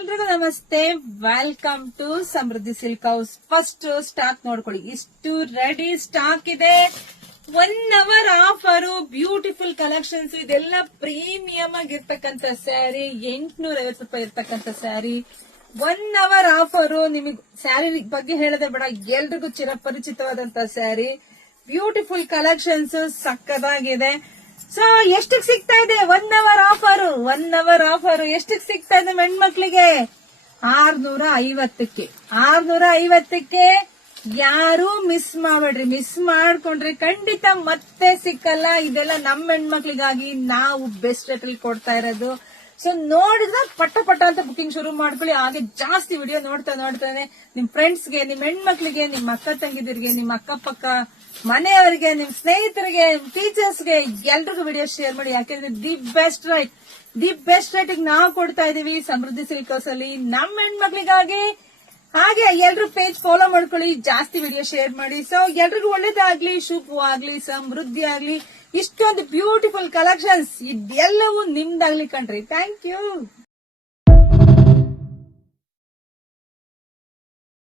ಎಲ್ರಿಗೂ ನಮಸ್ತೆ. Welcome to Samruddhi silk house. First stock ನೋಡ್ಕೊಳ್ಳಿ, ಇಷ್ಟು ರೆಡಿ ಸ್ಟಾಕ್ ಇದೆ. 1 ಅವರ್ ಆಫರ್, ಬ್ಯೂಟಿಫುಲ್ ಕಲೆಕ್ಷನ್ಸ್. ಇದೆಲ್ಲ ಪ್ರೀಮಿಯಂ ಆಗಿರ್ತಕ್ಕಂಥ ಸ್ಯಾರಿ, 850 ರೂಪಾಯಿ ಇರ್ತಕ್ಕಂಥ ಸ್ಯಾರಿ. 1 hour offer. ನಿಮಗೆ ಸ್ಯಾರಿ ಬಗ್ಗೆ ಹೇಳದೆ ಬೇಡ, ಎಲ್ರಿಗೂ ಚಿರಪರಿಚಿತವಾದಂತ ಸ್ಯಾರಿ. ಬ್ಯೂಟಿಫುಲ್ ಕಲೆಕ್ಷನ್ಸ್, ಸಕ್ಕದಾಗಿದೆ. ಸೊ ಎಷ್ಟಕ್ಕೆ ಸಿಗ್ತಾ ಇದೆ 1 ಅವರ್ ಆಫರ್? 1 ಅವರ್ ಆಫರ್ ಎಷ್ಟಕ್ಕೆ ಸಿಗ್ತಾ ಇದೆ ಹೆಣ್ಮಕ್ಳಿಗೆ? 650ಕ್ಕೆ. 650ಕ್ಕೆ ಯಾರು ಮಿಸ್ ಮಾಡಬೇಡ್ರಿ. ಮಿಸ್ ಮಾಡ್ಕೊಂಡ್ರೆ ಖಂಡಿತ ಮತ್ತೆ ಸಿಕ್ಕಲ್ಲ. ಇದೆಲ್ಲ ನಮ್ಮ ಹೆಣ್ಮಕ್ಳಿಗಾಗಿ ನಾವು ಬೆಸ್ಟ್ ರೇಟ್ ಅಲ್ಲಿ ಕೊಡ್ತಾ ಇರೋದು. ಸೊ ನೋಡಿದ್ರೆ ಪಟ್ಟ ಪಟ್ಟ ಅಂತ ಬುಕಿಂಗ್ ಶುರು ಮಾಡ್ಕೊಳ್ಳಿ. ಹಾಗೆ ಜಾಸ್ತಿ ವಿಡಿಯೋ ನೋಡ್ತಾನೆ ನಿಮ್ ಫ್ರೆಂಡ್ಸ್ಗೆ, ನಿಮ್ ಹೆಣ್ಮಕ್ಳಿಗೆ, ನಿಮ್ ಅಕ್ಕ ತಂಗಿದಿರಿಗೆ, ನಿಮ್ ಅಕ್ಕಪಕ್ಕ ಮನೆಯವರಿಗೆ, ನಿಮ್ ಸ್ನೇಹಿತರಿಗೆ, ಟೀಚರ್ಸ್ಗೆ ಎಲ್ರಿಗೂ ವಿಡಿಯೋ ಶೇರ್ ಮಾಡಿ. ಯಾಕೆಂದ್ರೆ ದಿ ಬೆಸ್ಟ್ ರೇಟ್ ನಾವು ಕೊಡ್ತಾ ಇದೀವಿ ಸಮೃದ್ಧಿ ಸಿಲ್ಕ್ ಹೌಸ್ ಅಲ್ಲಿ ನಮ್ಮ ಹೆಣ್ಮಕ್ಳಿಗಾಗಿ. ಹಾಗೆ ಎಲ್ರು ಪೇಜ್ ಫಾಲೋ ಮಾಡ್ಕೊಳ್ಳಿ, ಜಾಸ್ತಿ ವಿಡಿಯೋ ಶೇರ್ ಮಾಡಿ. ಸೊ ಎಲ್ರಿಗೂ ಒಳ್ಳೇದಾಗ್ಲಿ, ಶುಭವಾಗ್ಲಿ, ಸಮೃದ್ಧಿ ಆಗ್ಲಿ. ಇಷ್ಟೊಂದು ಬ್ಯೂಟಿಫುಲ್ ಕಲೆಕ್ಷನ್ಸ್ ಇದೆಲ್ಲವೂ ನಿಮ್ದಾಗ್ಲಿ ಕಣ್ರಿ. Thank you.